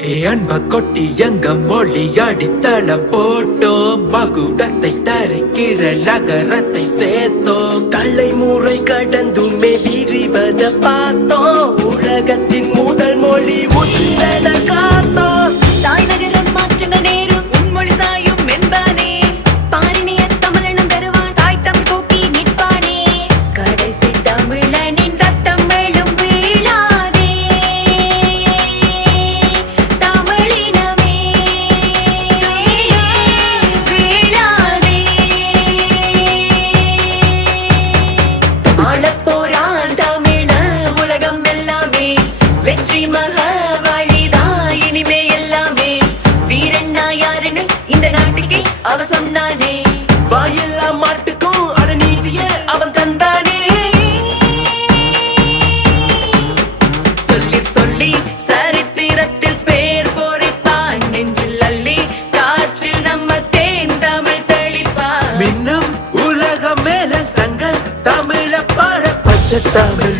அன்ப கொட்டி எங்க மொழி அடித்தளம் போட்டோம். பகுடத்தை தரிக்கிற நகரத்தை சேர்த்தோம். தலைமுறை கடந்துமே விரிவத பார்த்தோம். வெற்றி மகா வழிதான் இனிமே எல்லாமே வீரன்னா யாருன்னு இந்த நாட்டுக்கு அவ சொன்னானே. வாயெல்லாம் மாட்டுக்கும் அடநீதிய அவன் தந்தானே. சொல்லி சொல்லி சரித்திரத்தில் பேர் போரிப்பான் நெஞ்சில் அள்ளி காற்றில் நம்ம தேன் தமிழ் தெளிப்பான். மின்னும் உலகம் மேல சங்க தமிழ பாட பச்சை தமிழ்.